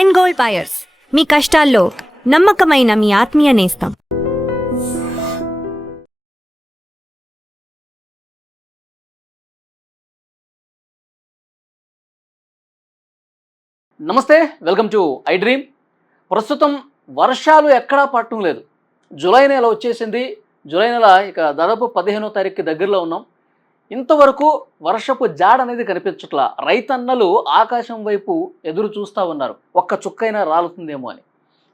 And gold buyers, మీ కష్టాల్లో నమ్మకమైన మీ ఆత్మీయ నేస్తం. నమస్తే, వెల్కమ్ టు ఐ డ్రీమ్. ప్రస్తుతం వర్షాలు ఎక్కడా పడటం లేదు. జూలై నెల వచ్చేసింది. జూలై నెల ఇక దాదాపు 15వ తారీఖుకి దగ్గరలో ఉన్నాం. ఇంతవరకు వర్షపు జాడ అనేది కనిపించట్లా. రైతన్నలు ఆకాశం వైపు ఎదురు చూస్తూ ఉన్నారు, ఒక్క చుక్కైనా రాలుతుందేమో అని.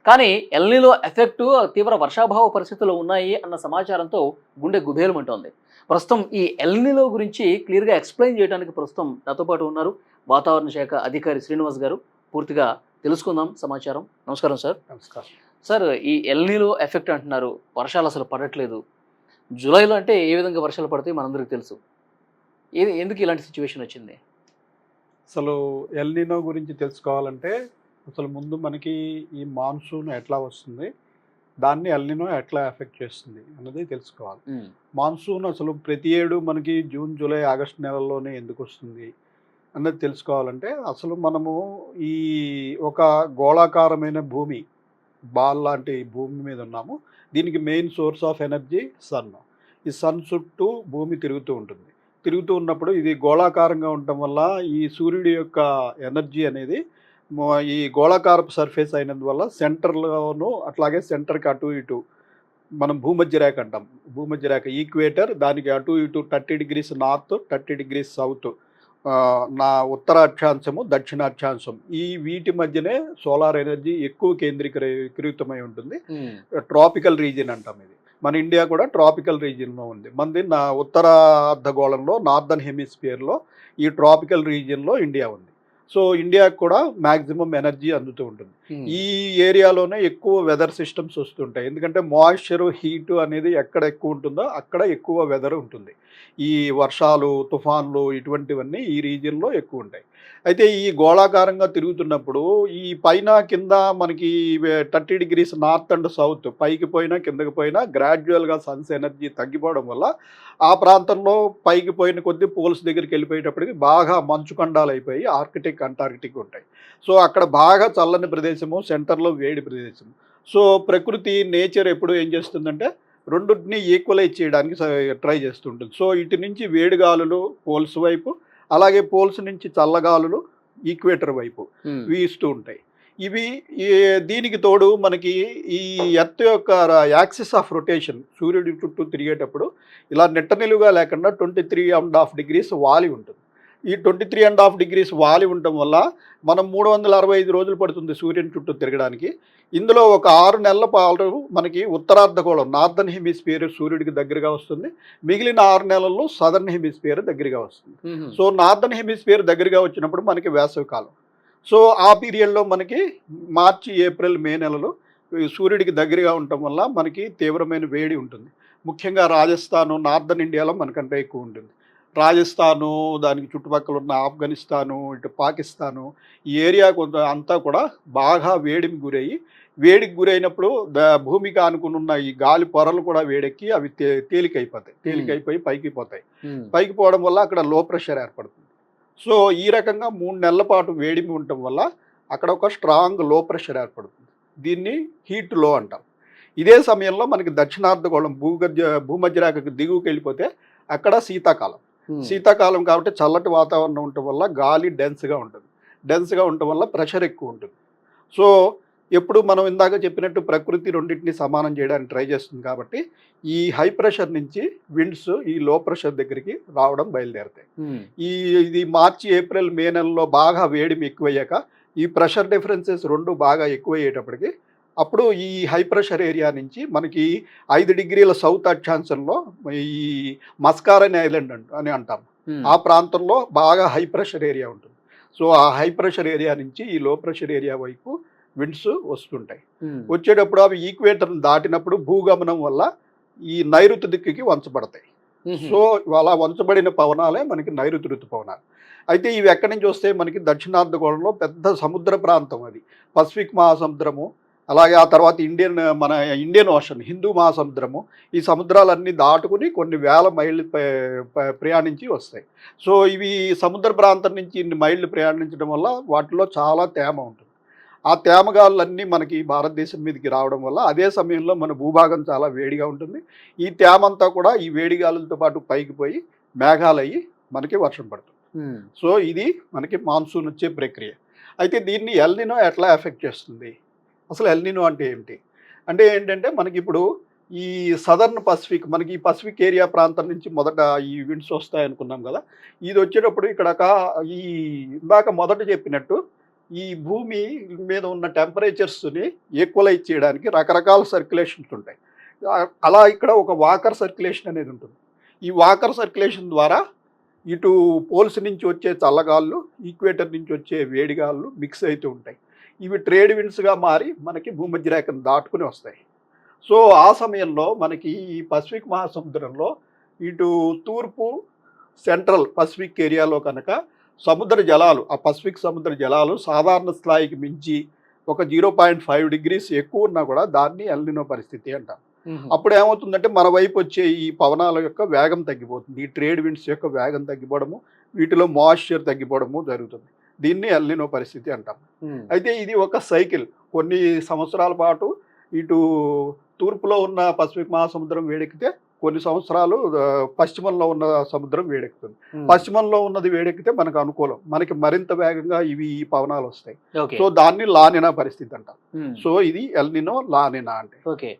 కానీ ఎల్నిలో ఎఫెక్టు, తీవ్ర వర్షాభావ పరిస్థితులు ఉన్నాయి అన్న సమాచారంతో గుండె గుబేలమంటోంది. ప్రస్తుతం ఈ ఎల్నిలో గురించి క్లియర్గా ఎక్స్ప్లెయిన్ చేయడానికి ప్రస్తుతం నాతో పాటు ఉన్నారు వాతావరణ శాఖ అధికారి శ్రీనివాస్ గారు. పూర్తిగా తెలుసుకుందాం సమాచారం. నమస్కారం సార్. నమస్కారం సార్, ఈ ఎల్నిలో ఎఫెక్ట్ అంటున్నారు, వర్షాలు అసలు పడట్లేదు. జూలైలో అంటే ఏ విధంగా వర్షాలు పడతాయి మనందరికీ తెలుసు. ఎందుకు ఇలాంటి సిచ్యువేషన్ వచ్చింది? అసలు ఎల్నినో గురించి తెలుసుకోవాలంటే అసలు ముందు మనకి ఈ మాన్సూన్ ఎట్లా వస్తుంది, దాన్ని ఎల్నినో ఎట్లా ఎఫెక్ట్ చేస్తుంది అన్నది తెలుసుకోవాలి. మాన్సూన్ అసలు ప్రతి ఏడు మనకి జూన్, జూలై, ఆగస్టు నెలల్లోనే ఎందుకు వస్తుంది అన్నది తెలుసుకోవాలంటే అసలు మనము ఈ ఒక గోళాకారమైన భూమి, బాల్ లాంటి భూమి మీద ఉన్నాము. దీనికి main source of energy sun. ఈ సన్ చుట్టూ భూమి తిరుగుతూ ఉంటుంది. తిరుగుతూ ఉన్నప్పుడు ఇది గోళాకారంగా ఉండటం వల్ల ఈ సూర్యుడి యొక్క ఎనర్జీ అనేది ఈ గోళాకారపు సర్ఫేస్ అయినందువల్ల సెంటర్లోనూ అట్లాగే సెంటర్కి అటు ఇటు మనం భూమధ్య రేఖ అంటాం. భూమధ్య రేఖ ఈక్వేటర్, దానికి అటు ఇటు 30 డిగ్రీస్ నార్త్, 30 డిగ్రీస్ సౌత్, నా ఉత్తర అక్షాంశము, దక్షిణ అక్షాంశం, ఈ వీటి మధ్యనే సోలార్ ఎనర్జీ ఎక్కువ కేంద్రీకృతమై ఉంటుంది. ట్రాపికల్ రీజియన్ అంటాం ఇది. మన ఇండియా కూడా ట్రాపికల్ రీజియన్లో ఉంది. మనది నా ఉత్తర అర్ధగోళంలో, నార్దర్న్ హెమిస్ఫియర్లో ఈ ట్రాపికల్ రీజియన్లో ఇండియా ఉంది. సో ఇండియాకు కూడా మ్యాక్సిమం ఎనర్జీ అందుతూ ఉంటుంది. ఈ ఏరియాలోనే ఎక్కువ వెదర్ సిస్టమ్స్ వస్తుంటాయి. ఎందుకంటే మాయిశ్చరు, హీటు అనేది ఎక్కడ ఎక్కువ ఉంటుందో అక్కడ ఎక్కువ వెదర్ ఉంటుంది. ఈ వర్షాలు, తుఫాన్లు ఇటువంటివన్నీ ఈ రీజియన్లో ఎక్కువ ఉంటాయి. అయితే ఈ గోళాకారంగా తిరుగుతున్నప్పుడు ఈ పైన కింద మనకి 30 డిగ్రీస్ నార్త్ అండ్ సౌత్, పైకి పోయినా కిందకి పోయినా గ్రాడ్యువల్గా సన్స్ ఎనర్జీ తగ్గిపోవడం వల్ల ఆ ప్రాంతంలో పైకి పోయిన కొద్దీ పోల్స్ దగ్గరికి వెళ్ళిపోయేటప్పటికి బాగా మంచు ఖండాలు అయిపోయి ఆర్కిటిక్, అంటార్కిటిక్ ఉంటాయి. సో అక్కడ బాగా చల్లని ప్రదేశము, సెంటర్లో వేడి ప్రదేశం. సో ప్రకృతి, నేచర్ ఎప్పుడు ఏం చేస్తుందంటే రెండింటిని ఈక్వలైజ్ చేయడానికి ట్రై చేస్తుంటుంది. సో ఇటు నుంచి వేడి గాలులు పోల్స్ వైపు, అలాగే పోల్స్ నుంచి చల్లగాలులు ఈక్వేటర్ వైపు వీస్తూ ఉంటాయి. ఇవి దీనికి తోడు మనకి ఈ ఎర్త్ యొక్క యాక్సిస్ ఆఫ్ రొటేషన్ సూర్యుడి చుట్టూ తిరిగేటప్పుడు ఇలా నెట్ట నిలువుగా లేకుండా 23.5 డిగ్రీస్ వాలి ఉంటుంది. ఈ 23.5 డిగ్రీస్ వాలి ఉండటం వల్ల మనం 365 రోజులు పడుతుంది సూర్యుని చుట్టూ తిరగడానికి. ఇందులో ఒక 6 నెలల పాటు మనకి ఉత్తరార్ధగోళం, నార్దర్న్ హెమిస్ఫియర్ సూర్యుడికి దగ్గరగా వస్తుంది. మిగిలిన 6 నెలల్లో సదర్న్ హెమిస్ఫియర్ దగ్గరగా వస్తుంది. సో నార్దర్న్ హెమిస్ఫియర్ దగ్గరగా వచ్చినప్పుడు మనకి వేసవి కాలం. సో ఆ పీరియడ్లో మనకి మార్చి, ఏప్రిల్, మే నెలలు సూర్యుడికి దగ్గరగా ఉండటం వల్ల మనకి తీవ్రమైన వేడి ఉంటుంది. ముఖ్యంగా రాజస్థాను, నార్దర్న్ ఇండియాలో మనకంటే ఎక్కువ ఉంటుంది. రాజస్థాను, దానికి చుట్టుపక్కల ఉన్న ఆఫ్ఘనిస్తాను, ఇటు పాకిస్తాను, ఈ ఏరియా కొంత అంతా కూడా బాగా వేడికి వేడికి గురైనప్పుడు భూమికి ఆనుకుని ఉన్న ఈ గాలి పొరలు కూడా వేడెక్కి అవి తేలికైపోయి పైకి పోతాయి. పైకి పోవడం వల్ల అక్కడ లో ప్రెషర్ ఏర్పడుతుంది. సో ఈ రకంగా 3 నెలల పాటు వేడిమి ఉండటం వల్ల అక్కడ ఒక స్ట్రాంగ్ లో ప్రెషర్ ఏర్పడుతుంది. దీన్ని హీట్ లో అంటాం. ఇదే సమయంలో మనకి దక్షిణార్ధగోళం భూమధ్య రేఖకు దిగువకి వెళ్ళిపోతే అక్కడ శీతాకాలం. శీతాకాలం కాబట్టి చల్లటి వాతావరణం ఉండటం వల్ల గాలి డెన్స్గా ఉంటుంది. డెన్స్గా ఉండటం వల్ల ప్రెషర్ ఎక్కువ ఉంటుంది. సో ఎప్పుడు మనం ఇందాక చెప్పినట్టు ప్రకృతి రెండింటిని సమానం చేయడానికి ట్రై చేస్తుంది కాబట్టి ఈ హై ప్రెషర్ నుంచి విండ్స్ ఈ లో ప్రెషర్ దగ్గరికి రావడం బయలుదేరుతాయి. ఇది మార్చి, ఏప్రిల్, మే నెలలో బాగా వేడిమి ఎక్కువయ్యాక ఈ ప్రెషర్ డిఫరెన్సెస్ రెండు బాగా ఎక్కువయ్యేటప్పటికి అప్పుడు ఈ హై ప్రెషర్ ఏరియా నుంచి మనకి 5 డిగ్రీల సౌత్ అక్షాంశంలో ఈ మస్కారన్ ఐలాండ్ అని అంటాం. ఆ ప్రాంతంలో బాగా హై ప్రెషర్ ఏరియా ఉంటుంది. సో ఆ హై ప్రెషర్ ఏరియా నుంచి ఈ లో ప్రెషర్ ఏరియా వైపు విండ్స్ వస్తుంటాయి. వచ్చేటప్పుడు అవి ఈక్వేటర్ని దాటినప్పుడు భూగమనం వల్ల ఈ నైరుతి దిక్కుకి వంచబడతాయి. సో అలా వంచబడిన పవనాలే మనకి నైరుతి ఋతుపవనాలు. అయితే ఇవి ఎక్కడి నుంచి వస్తే మనకి దక్షిణార్ధగోళంలో పెద్ద సముద్ర ప్రాంతం, అది పసిఫిక్ మహాసముద్రము, అలాగే ఆ తర్వాత ఇండియన్ ఓషన్, హిందూ మహాసముద్రము, ఈ సముద్రాలన్నీ దాటుకుని కొన్ని వేల మైళ్ళు ప్రయాణించి వస్తాయి. సో ఇవి సముద్ర ప్రాంతం నుంచి ఇన్ని మైళ్ళు ప్రయాణించడం వల్ల వాటిలో చాలా తేమ ఉంటుంది. ఆ తేమగాళ్ళన్నీ మనకి భారతదేశం మీదకి రావడం వల్ల అదే సమయంలో మన భూభాగం చాలా వేడిగా ఉంటుంది. ఈ తేమ అంతా కూడా ఈ వేడి గాలులతో పాటు పైకి పోయి మేఘాలయ్యి మనకి వర్షం పడుతుంది. సో ఇది మనకి మాన్సూన్ వచ్చే ప్రక్రియ. అయితే దీన్ని ఎల్నినో ఎట్లా ఎఫెక్ట్ చేస్తుంది? అసలు ఎల్నినో అంటే ఏంటి? అంటే ఏంటంటే మనకి ఇప్పుడు ఈ సదర్న్ పసిఫిక్, మనకి ఈ పసిఫిక్ ఏరియా ప్రాంతం నుంచి మొదట ఈ విండ్స్ వస్తాయనుకున్నాం కదా. ఇది వచ్చేటప్పుడు ఇక్కడ ఈ ఇందాక మొదట చెప్పినట్టు ఈ భూమి మీద ఉన్న టెంపరేచర్స్ని ఈక్వలైజ్ చేయడానికి రకరకాల సర్క్యులేషన్స్ ఉంటాయి. అలా ఇక్కడ ఒక వాకర్ సర్క్యులేషన్ అనేది ఉంటుంది. ఈ వాకర్ సర్క్యులేషన్ ద్వారా ఇటు పోల్స్ నుంచి వచ్చే చల్లగాళ్ళు, ఈక్వేటర్ నుంచి వచ్చే వేడిగాళ్ళు మిక్స్ అవుతూ ఉంటాయి. ఇవి ట్రేడ్ విండ్స్గా మారి మనకి భూమధ్య రేఖను దాటుకుని వస్తాయి. సో ఆ సమయంలో మనకి ఈ పసిఫిక్ మహాసముద్రంలో ఇటు తూర్పు సెంట్రల్ పసిఫిక్ ఏరియాలో కనుక సముద్ర జలాలు, ఆ పసిఫిక్ సముద్ర జలాలు సాధారణ స్థాయికి మించి ఒక 0.5 డిగ్రీస్ ఎక్కువ ఉన్నా కూడా దాన్ని ఎల్నినో పరిస్థితి అంటాం. అప్పుడు ఏమవుతుందంటే మన వైపు వచ్చే ఈ పవనాల యొక్క వేగం తగ్గిపోతుంది. ఈ ట్రేడ్ విండ్స్ యొక్క వేగం తగ్గిపోవడము, వీటిలో మాయిశ్చర్ తగ్గిపోవడము జరుగుతుంది. దీన్ని ఎల్నినో పరిస్థితి అంటాం. అయితే ఇది ఒక సైకిల్. కొన్ని సంవత్సరాల పాటు ఇటు తూర్పులో ఉన్న పసిఫిక్ మహాసముద్రం వేడెక్కితే కొన్ని సంవత్సరాలు పశ్చిమంలో ఉన్న సముద్రం వేడెక్కుతుంది. పశ్చిమంలో ఉన్నది వేడెక్కితే మనకు అనుకూలం, మనకి మరింత వేగంగా ఈ పవనాలు వస్తాయి. సో దాన్ని లానినా పరిస్థితి అంటాం. సో ఇది ఎల్నినో, లానినా అంటే. ఓకే,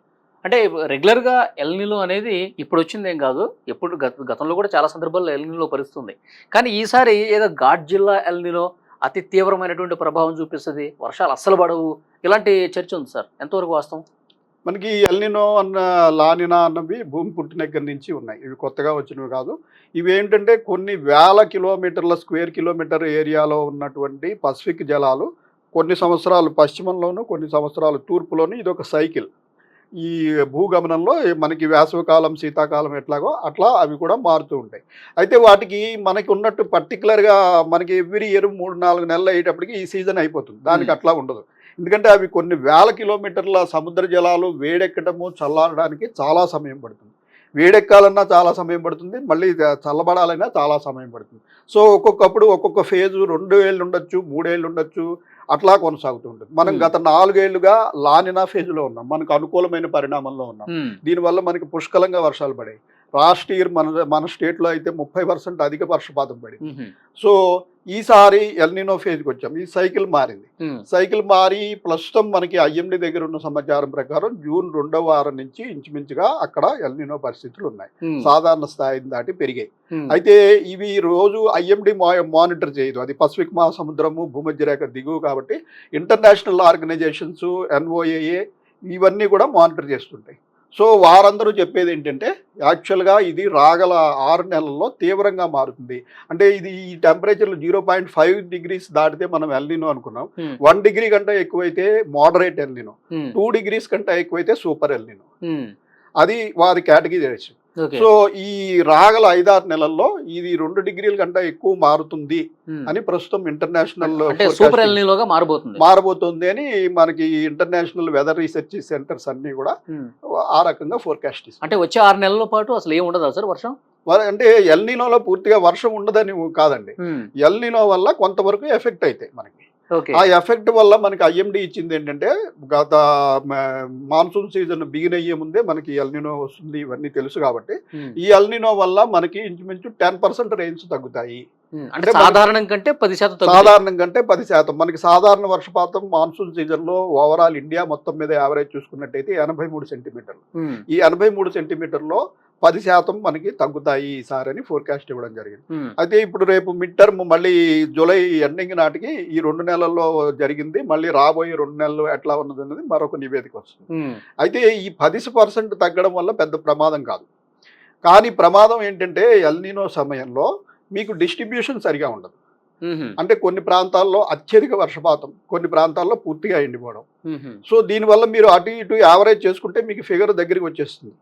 అంటే రెగ్యులర్గా ఎల్నినో అనేది ఇప్పుడు వచ్చింది ఏం కాదు, ఎప్పుడు గతంలో కూడా చాలా సందర్భాల్లో ఎల్నినో పరిస్థితుంది. కానీ ఈసారి ఏదో ఘాట్ జిల్లా ఎల్నినో అతి తీవ్రమైనటువంటి ప్రభావం చూపిస్తుంది, వర్షాలు అస్సలు పడవు, ఇలాంటి చర్చ ఉంది సార్. ఎంతవరకు వాస్తవం? మనకి ఎల్నినో అన్న, లానినా అన్నవి భూమి పుట్టిన దగ్గర నుంచి ఉన్నాయి. ఇవి కొత్తగా వచ్చినవి కాదు. ఇవి ఏంటంటే కొన్ని వేల కిలోమీటర్ల స్క్వేర్ కిలోమీటర్ ఏరియాలో ఉన్నటువంటి పసిఫిక్ జలాలు కొన్ని సంవత్సరాలు పశ్చిమంలోను, కొన్ని సంవత్సరాలు తూర్పులోను. ఇది ఒక సైకిల్. ఈ భూగమనంలో మనకి వేసవికాలం, శీతాకాలం ఎట్లాగో అట్లా అవి కూడా మారుతూ ఉంటాయి. అయితే వాటికి మనకి ఉన్నట్టు పర్టికులర్గా మనకి ఎవ్రీ ఇయర్ 3-4 నెలలు అయ్యేటప్పటికి ఈ సీజన్ అయిపోతుంది. దానికి అట్లా ఉండదు. ఎందుకంటే అవి కొన్ని వేల కిలోమీటర్ల సముద్ర జలాలు వేడెక్కడము, చల్లారడానికి చాలా సమయం పడుతుంది. వేడెక్కాలన్నా చాలా సమయం పడుతుంది, మళ్ళీ చల్లబడాలన్నా చాలా సమయం పడుతుంది. సో ఒక్కొక్కప్పుడు ఒక్కొక్క ఫేజు 2 ఏళ్ళు ఉండొచ్చు, 3 ఏళ్ళు ఉండొచ్చు, అట్లా కొనసాగుతూ ఉంటుంది. మనం గత 4 ఏళ్లుగా లానినా ఫేజ్లో ఉన్నాం, మనకు అనుకూలమైన పరిణామంలో ఉన్నాం. దీనివల్ల మనకి పుష్కలంగా వర్షాలు పడాయి. లాస్ట్ ఇయర్ మన స్టేట్లో అయితే 30% అధిక వర్షపాతం పడింది. సో ఈసారి ఎల్నినో ఫేజ్కి వచ్చాం. ఈ సైకిల్ మారింది. సైకిల్ మారి ప్రస్తుతం మనకి ఐఎండి దగ్గర ఉన్న సమాచారం ప్రకారం జూన్ 2వ వారం నుంచి ఇంచుమించుగా అక్కడ ఎల్నినో పరిస్థితులు ఉన్నాయి. సాధారణ స్థాయిని దాటి పెరిగాయి. అయితే ఇవి రోజు ఐఎండి మానిటర్ చేయదు. అది పసిఫిక్ మహాసముద్రము, భూమధ్య రేఖ దిగువ కాబట్టి ఇంటర్నేషనల్ ఆర్గనైజేషన్స్, ఎన్ఓఏఏ ఇవన్నీ కూడా మానిటర్ చేస్తుంటాయి. సో వారందరూ చెప్పేది ఏంటంటే యాక్చువల్గా ఇది రాగల 6 నెలల్లో తీవ్రంగా మారుతుంది. అంటే ఇది ఈ టెంపరేచర్లు 0.5 డిగ్రీస్ దాటితే మనం ఎల్నినో అనుకున్నాం. 1 డిగ్రీ కంటే ఎక్కువైతే మోడరేట్ ఎల్నినో, 2 డిగ్రీస్ కంటే ఎక్కువైతే సూపర్ ఎల్నినో. అది వారి కేటగిరీ. సో ఈ రాగల 5-6 నెలల్లో ఇది 2 డిగ్రీల కంటే ఎక్కువ మారుతుంది అని ప్రస్తుతం ఇంటర్నేషనల్ మారబోతుంది అని మనకి ఇంటర్నేషనల్ వెదర్ రీసెర్చ్ సెంటర్స్ అన్ని కూడా ఆ రకంగా ఫోర్కాస్ట్ ఇస్తారు. అంటే వచ్చే 6 నెలల పాటు అసలు ఏం ఉండదా సార్ వర్షం? అంటే ఎల్నినోలో పూర్తిగా వర్షం ఉండదని కాదండి. ఎల్నినో వల్ల కొంతవరకు ఎఫెక్ట్ అవుతాయి మనకి. ఆ ఎఫెక్ట్ వల్ల మనకి ఐఎండి ఇచ్చింది ఏంటంటే గత మాన్సూన్ సీజన్ బిగిన్ అయ్యే ముందే మనకి ఎల్నినో వస్తుంది, ఇవన్నీ తెలుసు కాబట్టి ఈ ఎల్నినో వల్ల మనకి ఇంచుమించు 10% రేంజ్ తగ్గుతాయి. అంటే సాధారణం కంటే 10%. సాధారణం కంటే 10%. మనకి సాధారణ వర్షపాతం మాన్సూన్ సీజన్ లో ఓవరాల్ ఇండియా మొత్తం మీద యావరేజ్ చూసుకున్నట్టయితే 83 సెంటీమీటర్లు. ఈ 83 సెంటీమీటర్లో 10% మనకి తగ్గుతాయి ఈసారి అని ఫోర్కాస్ట్ ఇవ్వడం జరిగింది. అయితే ఇప్పుడు రేపు మిడ్ టర్మ్ మళ్ళీ జూలై ఎండింగ్ నాటికి ఈ 2 నెలల్లో జరిగింది, మళ్ళీ రాబోయే 2 నెలలు ఎట్లా ఉన్నది అన్నది మరొక నివేదిక వస్తుంది. అయితే ఈ 10% తగ్గడం వల్ల పెద్ద ప్రమాదం కాదు. కానీ ప్రమాదం ఏంటంటే ఎల్నినో సమయంలో మీకు డిస్ట్రిబ్యూషన్ సరిగా ఉండదు. అంటే కొన్ని ప్రాంతాల్లో అత్యధిక వర్షపాతం, కొన్ని ప్రాంతాల్లో పూర్తిగా ఎండిపోవడం. సో దీనివల్ల మీరు అటు ఇటు యావరేజ్ చేసుకుంటే మీకు ఫిగర్ దగ్గరికి వచ్చేస్తుంది,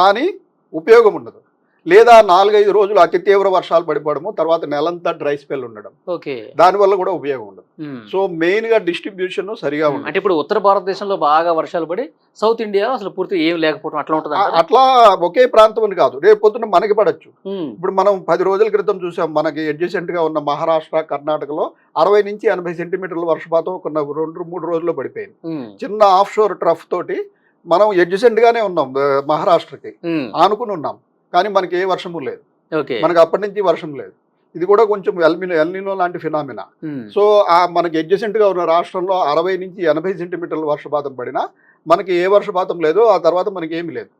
కానీ ఉపయోగం ఉండదు. లేదా 4-5 రోజులు అతి తీవ్ర వర్షాలు పడిపోవడము, తర్వాత నెలంతా డ్రై స్పెల్ ఉండడం, ఓకే. దానివల్ల కూడా ఉపయోగం ఉండదు. సో మెయిన్గా డిస్ట్రిబ్యూషన్ సరిగా అంటే ఉండదు. ఇప్పుడు ఉత్తర భారతదేశంలో బాగా వర్షాలు పడి సౌత్ ఇండియాలో అసలు పూర్తి ఏం లేకపోవడం అట్లా ఉంటుంది. అట్లా ఒకే ప్రాంతం అని కాదు, రేపు పొద్దున మనకి పడచ్చు. ఇప్పుడు మనం 10 రోజుల క్రితం చూసాం, మనకి adjacent గా ఉన్న మహారాష్ట్ర, కర్ణాటకలో 60 నుంచి 80 సెంటీమీటర్ల వర్షపాతం ఒక 2-3 రోజుల్లో పడిపోయింది. చిన్న ఆఫ్ షోర్ ట్రఫ్ తోటి మనం adjacent గానే ఉన్నాం, మహారాష్ట్రకి ఆనుకుని ఉన్నాం, కానీ మనకి ఏ వర్షము లేదు. మనకి అప్పటి నుంచి వర్షం లేదు. ఇది కూడా కొంచెం ఎల్నినో లాంటి ఫినామినా. సో మనకి adjacent గా ఉన్న రాష్ట్రంలో 60 నుంచి 80 సెంటీమీటర్ల వర్షపాతం పడినా మనకి ఏ వర్షపాతం లేదు, ఆ తర్వాత మనకి ఏమీ లేదు.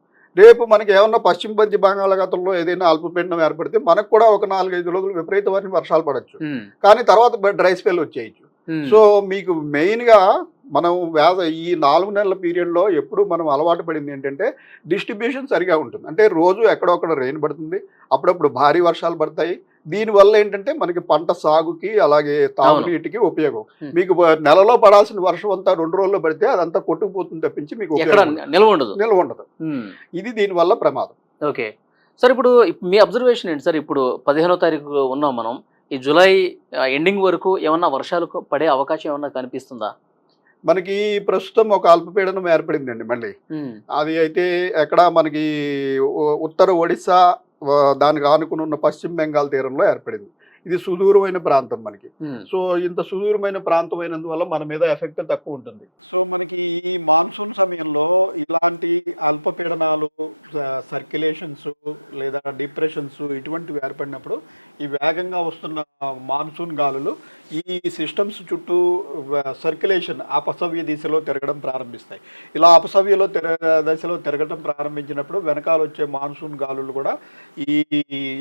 రేపు మనకి ఏమన్నా పశ్చిమ మధ్య బంగాళాఖాతంలో ఏదైనా అల్పపీడనం ఏర్పడితే మనకు కూడా ఒక 4-5 రోజులు విపరీతమైన వర్షాలు పడవచ్చు, కానీ తర్వాత డ్రై స్పెల్ వచ్చేయచ్చు. సో మీకు మెయిన్గా మనం ఈ 4 నెలల పీరియడ్లో ఎప్పుడు మనం అలవాటు పడింది ఏంటంటే డిస్ట్రిబ్యూషన్ సరిగా ఉంటుంది. అంటే రోజు ఎక్కడొక్కడ రెయిన్ పడుతుంది, అప్పుడప్పుడు భారీ వర్షాలు పడతాయి. దీనివల్ల ఏంటంటే మనకి పంట సాగుకి అలాగే తాగునీటికి ఉపయోగం. మీకు నెలలో పడాల్సిన వర్షం అంతా 2 రోజుల్లో పడితే అదంతా కొట్టుకుపోతుంది తప్పించి మీకు నిల్వ ఉండదు. ఇది దీనివల్ల ప్రమాదం. ఓకే సార్, ఇప్పుడు మీ అబ్జర్వేషన్ ఏంటి సార్? ఇప్పుడు 15వ తారీఖు ఉన్నాం మనం. ఈ జూలై ఎండింగ్ వరకు ఏమన్నా వర్షాలు పడే అవకాశం ఏమన్నా కనిపిస్తుందా? మనకి ప్రస్తుతం ఒక అల్పపీడనం ఏర్పడిందండి మళ్ళీ. అది అయితే ఎక్కడ మనకి ఉత్తర ఒడిశా దానికి ఆనుకుని ఉన్న పశ్చిమ బెంగాల్ తీరంలో ఏర్పడింది. ఇది సుదూరమైన ప్రాంతం మనకి. సో ఇంత సుదూరమైన ప్రాంతం అయినందువల్ల మన మీద ఎఫెక్ట్ తక్కువ ఉంటుంది. సో మనకి ఈ మాన్సూన్ సమయంలో ఇలాంటి అల్పపీడనాలు, సర్క్యులేషన్స్ లేదా డిప్రెషన్స్ ఇటువంటివి ఏర్పడినప్పుడు ఈ వేగంగా వస్తున్న మాన్సూన్ గాలులు ఈ సిస్టమ్స్ చుట్టూ సర్క్యులేషన్ అపసవ్య దిశలో తిరగడం ప్రారంభిస్తాయి. ఇలా అపసవ్యలో దశలో తిరగడం ప్రారంభించినప్పుడు వెనకాల వచ్చే మాన్సూన్ గాలులు కూడా ఈ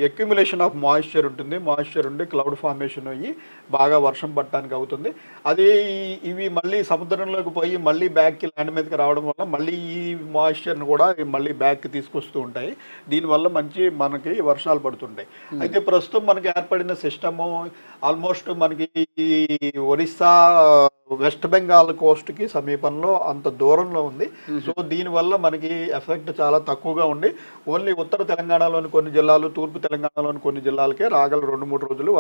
అక్యుములేషన్ ఆఫ్ మాయిశ్చర్ ఉంటుంది, మాయిశ్చర్ ఉండి క్లౌడ్ ఫార్మేషన్ అయ్యి బాగా వర్షం పడటానికి అవుతుంది. అదే ఇవి మళ్ళీ సముద్రంలోకి పోయి మళ్ళీ బ్యాక్కి ల్యాండ్ మీదకి రావడం వల్ల మళ్ళీ ఈ మాయిశ్చర్ని కూడా మళ్ళీ బ్యాక్కి తీసుకొస్తూ ఉంటాయి. దీనివల్ల మనకి వర్షాలు పడుతుంటాయి. అయితే ప్రస్తుతం మనకి ఏర్పడిన సిస్టము ఆల్మోస్ట్ మనకి ఒరిస్సా, వెస్ట్ బెంగాల్ కోస్ట్కి సమీపంలో అంత దూరంలో ఉంది. సో దీనివల్ల మనకి ఎఫెక్ట్ చాలా తక్కువగా ఉండి ఓన్లీ ఉత్తర తెలంగాణలోని కొన్ని జిల్లాలు, తూర్పు తెలంగాణలోని కొన్ని జిల్లాలకే రాగల 2-3 రోజులు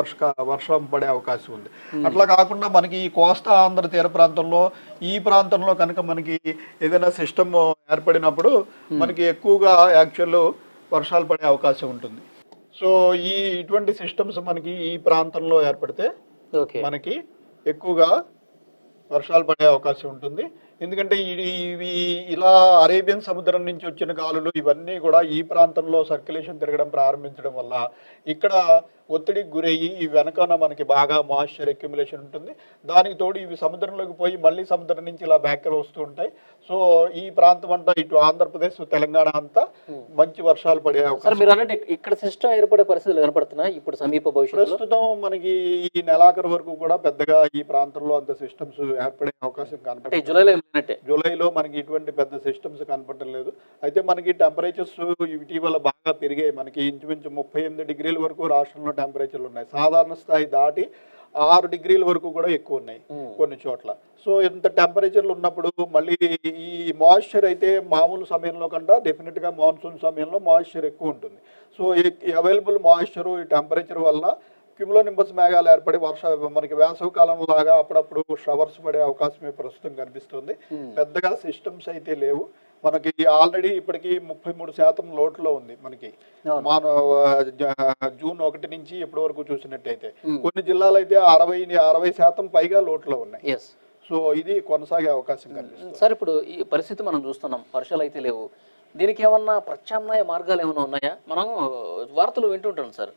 వర్షం పడే అవకాశం ఉంది. అట్లా కాకుండా మనకి ఈ కోస్తా ఆంధ్ర తీర ప్రాంతంలో ఈ ప్రాంతంలో కనుక మనకి ఏదైనా సిస్టమ్ ఏర్పడినప్పుడు మనకి ఎక్కువగా యాక్చువల్ వర్షాలు పడే అవకాశం ఉంటుంది. సో ఇటువంటి సిస్టమ్స్ మనకి ఈ ప్రాంతంలో ఏర్పడితే మనకి ఎక్కువగా వర్షాలు పడే అవకాశం ఉంటుంది. ఎందుకంటే ఇవి ఇలా అరేబియన్ సముద్రం నుంచి వచ్చిన గాలులు ఇవన్నీ కూడా ఈ ప్రాంతంలో సర్క్యులేషన్ తిరగడం ప్రారంభించడం వల్ల ఇక్కడ ఒత్తిడికి గురయ్యి ఈ వెనకాల మనకి బాగా మాయిశ్చర్ అక్యుములేషన్ ఉంటుంది. దానికి తోడు ఇవి సముద్రంలోకి పోయి మళ్ళీ సముద్రం నుంచి ఇలా బ్యాక్ వస్తూ ఉంటాయి. సో ఈ ప్రాంతం అంతా ఇటు ఆంధ్రప్రదేశ్, తెలంగాణ అంతా మంచి వర్షాలు పడే అవకాశం. మీరు అన్నట్టు ఇక్కడ సిస్టమ్ ఏర్పడే పరిస్థితులు కనపడుతున్నాయి ఇప్పుడు సమీప భవిష్యత్తు. ప్రస్తుతం మనకి ఈ నెలాఖరు వరకు కూడా పెద్దగా ఈ ప్రాంతంలో అంత సిస్టమ్స్ ఏర్పడే అవకాశం కనపడుతుంది. జూలైలో మనకి ఇటువంటి పెద్ద సిస్టమ్స్ కనపడటం లేదు. అయితే మనకి టెంపరేచర్స్ ఇటీవల బాగా పెరిగాయి. మనకి ఇంచుమించు 38 డిగ్రీల వరకు రాష్ట్రంలో టెంపరేచర్లు ఉన్నాయి. సాధారణ స్థాయి దాటి 6 డిగ్రీల వరకు కూడా ఎక్కువ ఉన్నాయి కొన్ని చోట్ల. సో ఇంత టెంపరేచర్లు ఉన్నప్పుడు మళ్ళీ ఈ మాయిశ్చర్ అయితే మామూలు సమయంలో కంటే డెఫినెట్గా మాన్సూన్ సమయంలో మాయిశ్చర్ ఎక్కువ ఉంటుంది. సో ఈ అవైలబుల్ మాయిశ్చర్, ఈ టెంపరేచర్ వల్ల క్యుములోనింబస్ మేఘాలు ఏర్పడి మనకి వేసవి కాలం లాగా అప్పుడప్పుడు షవర్స్ పడే అవకాశమే ప్రస్తుతం కనిపిస్తుంది. పెద్దగా సిస్టమ్స్ అయితే లేవు. మనకి ఆల్రెడీ ఇప్పటికీ 33% లోట్లో ఉంది మనకి జూన్ 1 నుంచి ఇప్పటి వరకు చూసినట్టయితే. కొన్ని జిల్లాలు అయితే 60% పైగా లోట్లో ఉన్నాయి. సో ఇది కొనసాగే అవకాశం కనిపిస్తుంది. సార్, ఇప్పుడు ఈ పరిస్థితి మనం చూస్తున్నాం, వర్షాలు అయితే లేవు. దీనికి ఏమన్నా ప్రత్యామ్నాయ మార్గాలు ఏమైనా ఉన్నాయా? మనం వార్తలు వింటుంటాం సార్.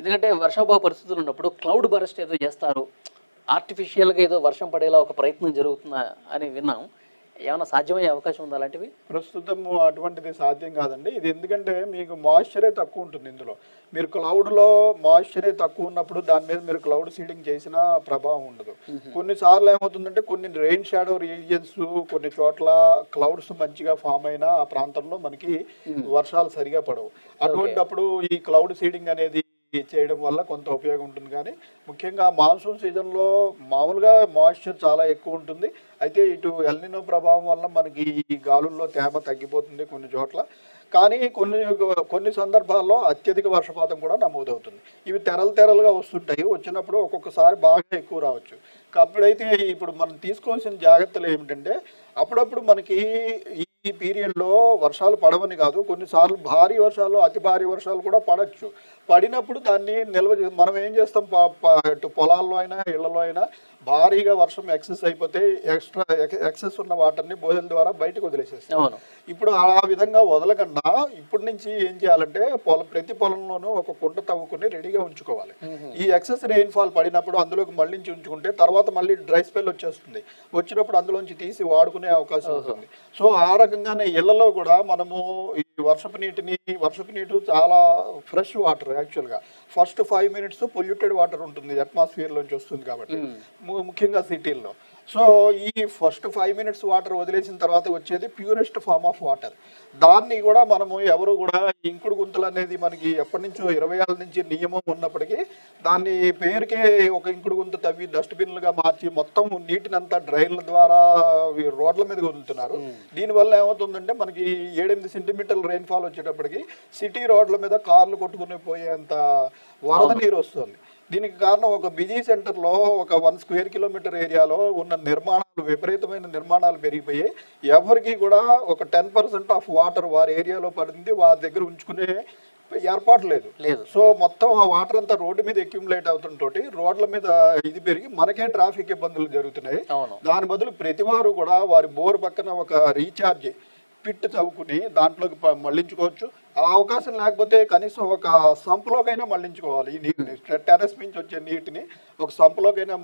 ఎందుకంటే వర్షాభావ పరిస్థితులు ఉన్నప్పుడు క్లౌడ్ బరస్ట్ ఏదో చేస్తారు, ఆర్టిఫిషియల్గా ఏదో వర్షం పడేలా ఒక ప్రయత్నం జరుగుతుందా అని విన్నాం. ఏమైనా సాధ్యమయ్యే అవకాశం ఉందా అలాంటివి? ప్రస్తుతం అటువంటిది సాధ్యం కాదండి. ఇది ఎందుకంటే మీకు మాయిశ్చరే తక్కువ ఉంటుంది. ఇందులో మీరు క్లౌడ్లో మాయిశ్చరే తక్కువ ఉన్నప్పుడు దాని మీద మీరు క్లౌడ్ సీడింగ్ చేసినా ప్రభావం ఉండదు. కొన్నిసార్లు ఏమవుతుందంటే కొన్ని రెయిన్ షాడో రీజియన్స్, కొన్ని చోట్ల క్లౌడ్స్ మంచిగా ఫామ్ అయినా ఆ ప్రాంతంలో మనకి వర్షాలు సరిగా పడవు. అటువంటిప్పుడు ఈ క్లౌడ్ సీడింగ్ అనేది చేయడం వల్ల కొంత ఉపయోగం ఉంటుంది. కానీ ముఖ్యంగా మాన్సూన్ సీజన్లో మామూలుగా మాయిశ్చర్ చాలా ఎక్కువ ఉంటుంది. అయితే ఇటు ఎల్నినో ప్రభావం వల్ల మనకి ఈ గాలుల్లో తేమ తగ్గిపోతుంది కొన్ని చోట్ల. కానీ కొన్ని సందర్భాల్లో అత్యధిక వర్షపాతం కూడా నమోదవుతుంది. ఇవి తెరలుగా వస్తుంటాయి. వచ్చినప్పుడు ఒక్కొక్కసారి బాగా ఎక్కువ రావచ్చు. అప్పుడైతే ఇప్పుడు మనం తీసుకోవాల్సిన జాగ్రత్తలు ఏమిటంటే, అప్పుడప్పుడు మనకి ఈ పీరియడ్లో వర్షాలు పడవని కాదు, కొన్నిసార్లు భారీ వర్షాలు, అతి భారీ వర్షాలు కూడా పడవచ్చు. పడినప్పుడు దాన్ని మనం ఏం చేస్తాం, ఇటు పొలాల్లో అయినా ఇళ్లలో అయినా భారీగా వర్షం ఎక్సెస్ అయిపోతే ఎక్సెస్ ఉన్న వాటర్ని బోధల ద్వారా బయటకు వదిలేసేస్తాం. ఇప్పుడు ఆ విధంగా వదలకుండా ఇప్పటి నుంచి ఏం చేయాలంటే, ప్రతి పొలంలోనూ ఒక కుంట తవ్వుకుని రెడీగా ఉంచుకోవాలి. ఈ ఎక్సెస్ రెయిన్ఫాల్ పడినప్పుడు అందులోకి మళ్ళించి ఉంచుకుంటే తర్వాత మళ్ళీ డ్రై స్పెల్ వచ్చేస్తుంది. వచ్చినప్పుడు అందులోంచి తీసి వాడుకునే అవకాశం ఉంటుంది. సో ఆ రకంగానే ఇళ్లలో కూడా మనము ఈ వర్షపు నీరు చాలా ఫ్రెష్ వాటర్. యాక్చువల్గా ఫస్ట్ 5 minutes పొల్యూటెడ్ వాటర్ ఉంటుంది, అట్మాస్ఫియర్లోంచి వస్తుంది కాబట్టి, ముఖ్యంగా సిటీల్లో. సో ఈ ఫస్ట్ 5 minutes వాటర్ వదిలేసిన తర్వాత వచ్చేది ప్యూరెస్ట్ ఫార్మ్ ఆఫ్ వాటర్. దాన్ని కూడా మనము ఎవరు కూడా ఇంకుడు గుంతలు అనేది మనకి ఎప్పటి నుంచో 20 ఏళ్ళ నుంచి నియమం ఉన్నప్పటికీ దాన్ని పేరుకే ఒక ఇంకుడు గుంత తవ్వి డస్ట్బిన్లుగా మార్చి మొత్తం నీటినంతా డ్రైన్ల ద్వారా రోడ్ల మీద వదులుతున్నారు. దీనివల్ల ఏమవుతుందంటే మనకి 7-8 సెంటీమీటర్ల రెయిన్ఫాల్ వచ్చేటప్పటికి సిటీ రోడ్ల మీద కార్లు కొట్టుకుని పోయేంత వరద నీరు వస్తుంది. దీనికి కారణం ఒక బిజీ సెంటర్లో ఒక 1 square kilometer ఏరియాలో ఉన్న విపరీతమైన నిర్మాణాలు పెరిగిపోయి ఎవరికి కూడా ఒక 10% ఆఫ్ వాటర్ వారి ఏరియాలో పడింది, వారి దగ్గర ఉంచుకునే ఏర్పాటు లేదు. సో మొత్తం ఆ వాటర్ అంతా రోడ్డు మీద అక్యుములేట్ అవుతుంటోటి రోడ్ల మీద ఇది పెరిగి మనకే ట్రాఫిక్ ఇబ్బందులు జరుగుతున్నాయి. దాని బదులు ప్రతి వారు కూడా వారి బోర్ పక్కన ఒక రీఛార్జ్ పిట్ చదువుకుని దాంట్లోకి మళ్లించుకోవచ్చు. ఆ అవకాశం లేకపోతే కనీసం ఒక సంపులోకైనా మళ్లించుకోవాలి. ఈ నీటిని టెర్రస్ నుంచి వచ్చే నీటిని ఒక సంపులోకైనా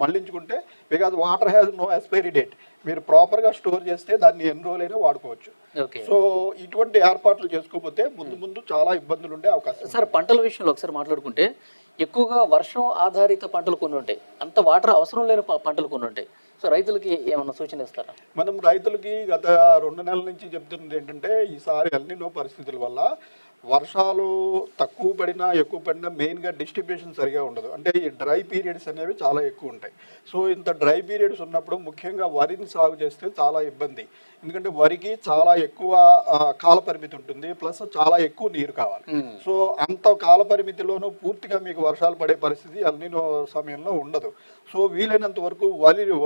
మళ్లించుకుంటే, because water has no expiry date. మీరు ప్రాపర్గా స్టోర్ చేస్తే దాన్ని ఎన్ని రోజులైనా వాడుకోవచ్చు. సో ఇటువంటి ఏర్పాట్లు చేసుకోకపోతే ముందు చాలా ఇబ్బందులు ఉండే అవకాశం. సార్, పంటల విషయంలో ఒకసారి మాట్లాడుకుంటే, ఎక్కువగా వర్షం ఆధారిత పంటలు కొన్ని ఉంటాయి, అంత వాటర్ అవసరం లేని పంటలు కొన్ని ఉంటాయి. సో రైతులకి ఏమన్నా సూచన ఇస్తారా? మనం రైతులకి గత 2 నెలల నుంచి చెప్తున్నది ఏంటంటే, ఈసారి ఎల్నినో పరిస్థితుల వల్ల వర్షాలు తక్కువ పడినా ఎక్కువ పడినా మెయిన్గా డిస్ట్రిబ్యూషన్ సరిగా ఉండదు. అంటే ఈ డ్రై పీరియడ్స్ అనేవి చాలా ఎక్కువ ఉంటాయి. సో ఇంత డ్రై పీరియడ్స్ ఉన్నప్పుడు ముఖ్యంగా వరిని సాగు చేస్తే చాలా ఇబ్బంది. ఎందుకంటే వరికి చాలా ఎక్కువ కాల పరిమితి ఉంటుంది, ప్లస్ చాలా ఎక్కువ నీరు కావాలి. సో అంత కాల పరిమితిలోనూ పూర్తిగా మీకు వర్షాలు పడే పరిస్థితి ఎల్నినో సమయంలో ఉండదు. సో వీలైనంత వరకు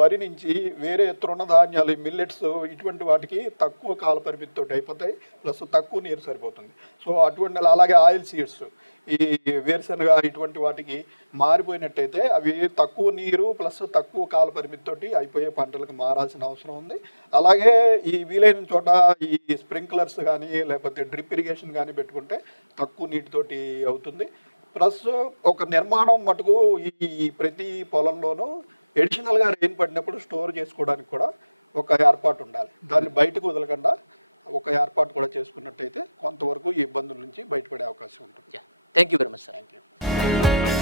వరి నుంచి వేరే తృణధాన్యాలు, మిల్లెట్స్, ఇటువంటి వాటికి తక్కువ కాల పరిమితితో అయిపోతాయి, ప్లస్ తక్కువ నీరు సరిపోతుంది. సో అటువంటి అలాగే ఆయిల్ సీడ్స్, ఈ వేరుశనగ, ఇటువంటి వాటికి మారిపోయినట్టయితే అవి తక్కువ నీరు ప్లస్ తక్కువ కాల పరిమితితోటి అయిపోయే పంటలకు మారాల్సిన అవసరం ఉంది. అలాగే ఈ వీలైన చోట ఈ స్ప్రింక్లర్స్ కానీ లేకపోతే డ్రిప్ ఇరిగేషన్ కానీ పెట్టుకుంటే తక్కువ నీటితోటి అవుతుంది. ప్లస్ ఒక నిర్మాణం మటుకు ఈ ప్రతి పొలంలోనూ ఎడిషనల్గా రెయిన్ పడినప్పుడు స్టోర్ చేసుకోవడానికి కూడా ఒక ఏర్పాటు ఉండాలి. దాన్ని బయటకు వదలకుండా ఒక ఏర్పాటు కూడా చేసుకున్నట్టయితే కొంతవరకు ఈ ఇబ్బందుల నుంచి బయటపడే అవకాశం ఉంటుంది. Thank you very much sir. Thank you.